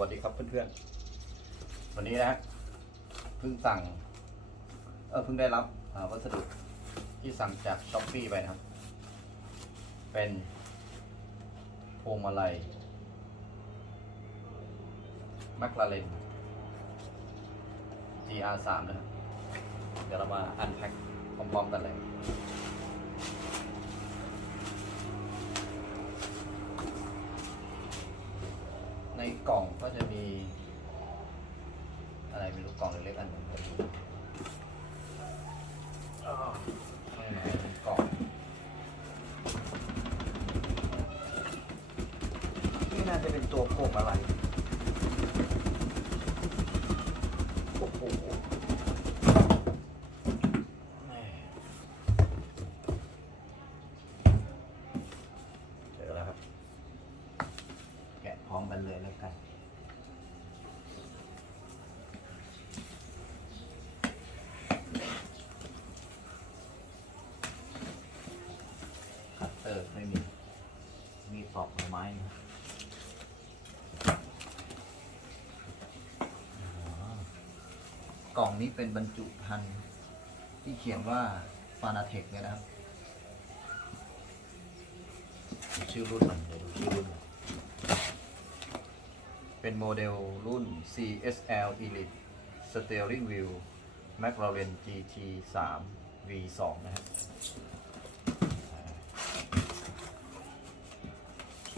วัสดีครับเพื่อนๆ วันนี้นะเพิ่งสั่ง เออเพิ่งได้รับวัสดุที่สั่งจากช้อปปี้ไปนะครับ เป็นพวงมาลัยแมคลาเรน GR3 นะครับ เดี๋ยวเรามาอันแพ็คพร้อมๆกันเลย กล่องก็จะมี อะไรไม่รู้กล่องเล็กๆอันหนึ่งอ้าวข้างในเป็นกล่องนี่น่าจะเป็นตัวโคมอะไรโอ้โหแม่เจอแล้วครับ แกะพร้อมกันเลยแล้วกัน คัตเตอร์ไม่มี มีปอกหน่อไม้นะอ๋อก ล่องนี้เป็นบรรจุภัณฑ์ที่เขียนว่าฟานาเทคเนี่ยนะครับดูชื่อรุ่นมันเดี๋ยวดูชื่อรุ่นมันเป็นโมเดลรุ่น CSL Elite Steering Wheel McLaren GT 3 V2 นะครับ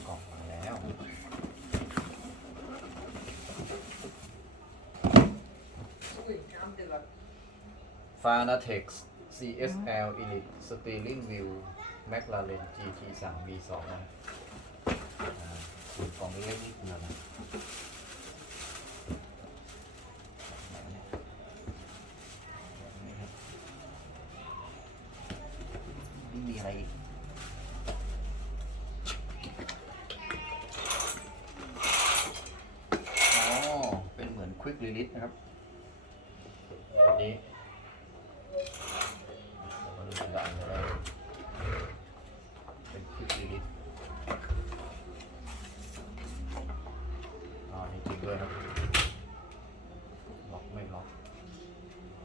กล่องมาแล้ว Fanatex CSL Elite Steering Wheel McLaren GT 3 V2 นะครับอ่ากล่องเล็กนิดเดียวนะนี่มีอะไรอีกอ๋อ เป็นเหมือน Quick Release นะครับแบบนี้เรามาดูทีละอันก็ได้เป็น Quick Release อ๋อนี่จริงด้วยครับ ล็อกไม่ล็อก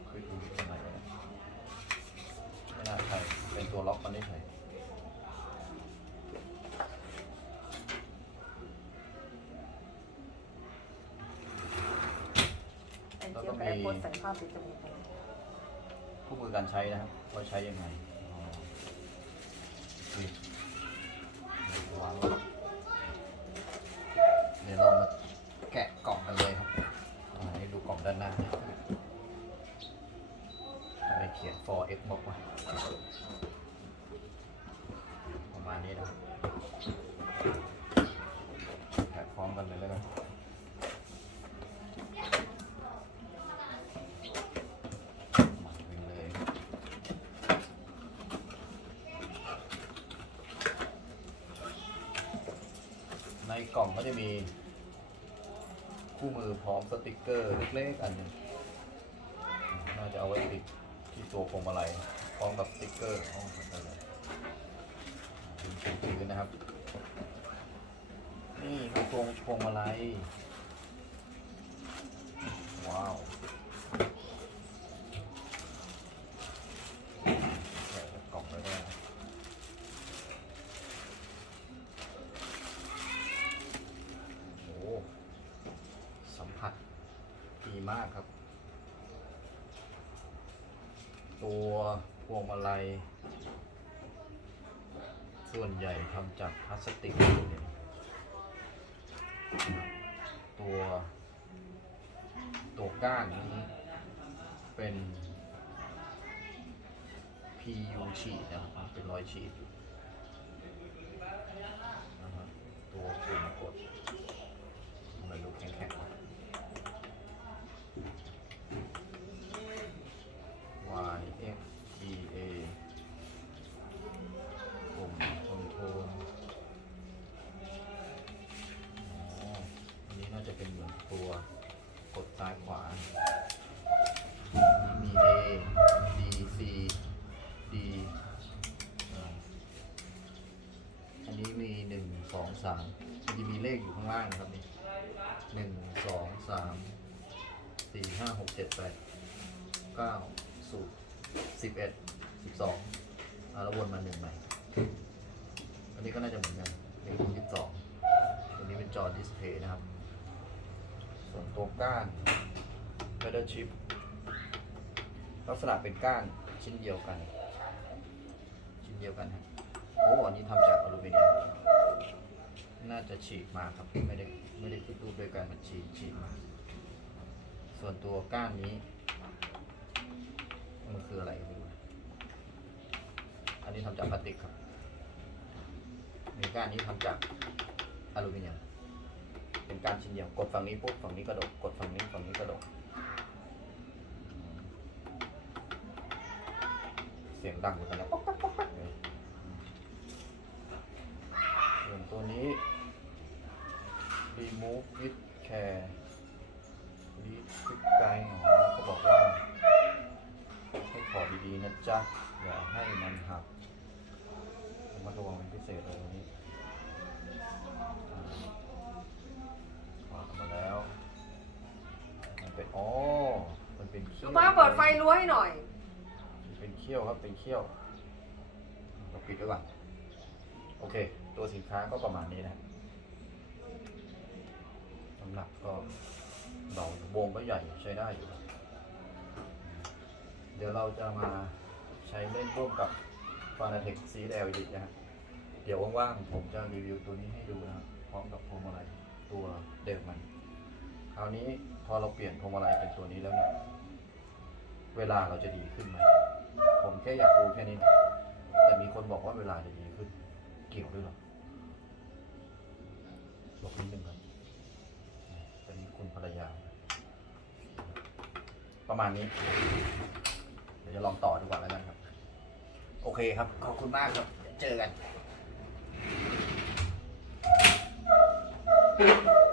Quick Release ทำไมวะเนี่ย ไม่น่าใช่ เป็นตัวล็อกมันได้ใช่ ไอ้เจี๊ยบกับไอ้ โพสใส่ผ้าปิดจมูกไปคู่มือการใช้นะครับว่าใช้ยังไงอ๋อนี่วางไว้เดี๋ยวเรามาแกะกล่องกันเลยครับอ่าให้ดูกล่องด้านหน้าอะไรเขียน for x บอกว่าประมาณนี้นะครับแกะพร้อมกันเลยแล้วกัน มาเลยใน กล่องก็จะมีคู่มือพร้อมสติกเกอร์เล็กๆอันนึงน่าจะเอาไว้ติดที่ตัวพวงมาลัยพร้อมกับสติกเกอร์ห้องสมุดเลยถึงถึงพื้นนะครับ นี่คือพวงพวงมาลัย ว้าว แกะจากกล่องไปได้นะโอ้โหสัมผัสดีมากครับ ตัวพวงมาลัย ส่วนใหญ่ทำจากพลาสติกเนี่ยตัวตัวก้านนี้เป็น PU ฉีดนะครับ เป็นรอยฉีดอยู่นะครับตัวปุ่มกดมันดูแข็งๆายขวา มี A B C D อันนี้มีหนึ่งสองสามมันจะมีเลขอยู่ข้างล่างนะครับนี่หนึ่งสองสามสี่ห้าหกเจ็ดแปดเก้าสูบสิบเอ็ดสิบสองแล้ววนมาหนึ่งใหม่ อันนี้ก็น่าจะเหมือนกันนี่คือยี่สิบสองตัวนี้เป็นจอดิสเพย์นะครับ ส่วนตัวก้าน p e d a l chip ลักษณะเป็นก้านชิ้นเดียวกัน ชิ้นเดียวกันครับโอ้อันนี้ทำจากอลูมิเนียมน่าจะฉีกมาครับไม่ได้ไม่ได้ขึ้นรูปด้วยกันมันฉีกฉีกมา ส่วนตัวก้านนี้ มันคืออะไรไม่รู้อันนี้ทำจากพลาสติกครับในก้านนี้ทำจากอลูมิเนียม เป็นกานชิ้นเดียวกดฝั่งนี้ปุ๊บฝั่งนี้กระดกกดฝั่งนี้ฝั่งนี้กระดกเสียงดังเหมือนกันนะส่วนตัวนี้ remove with care read quick guide อ๋อเขาบอกว่า ให้ถอดีๆนะจ๊ะ อย่าให้มันหักมัดระวังเป็นพิเศษเลยวันนี้ อ่าถอดออกมาแล้ว มันเป็นอ๋อมันเป็นขี้ลูยวกป้าเปิดไฟรั้วให้หน่อย เป็นเขี้ยวครับ เป็นเขี้ยวเราปิดไว้ก่อนโอเค ตัวสินค้าก็ประมาณนี้นะน้ำหนักก็เบาวงก็ใหญ่ใช้ได้อยู่ เดี๋ยวเราจะมาใช้เล่นร่วมกับ f a n a t e c c LED นะฮะเดี๋ยวว่างๆผมจะรีวิวตัวนี้ให้ดูนะครับพร้อมกับพวงมาลัย ตัวเดิมมันคราวนี้พอเราเปลี่ยนพวงมาลัยเป็นตัวนี้แล้วเนี่ย เวลาเราจะดีขึ้นไหมผมแค่อยากรู้แค่นี้นะแต่มีคนบอกว่าเวลาจะดีขึ้น เกี่ยวด้วยหรอบอกนิดนึงครับเป็นคุณภรรยา ประมาณนี้ เดี๋ยวจะลองต่อดีกว่าแล้วกันครับ โอเคครับ ขอบคุณมากครับ เจอกัน Thank you.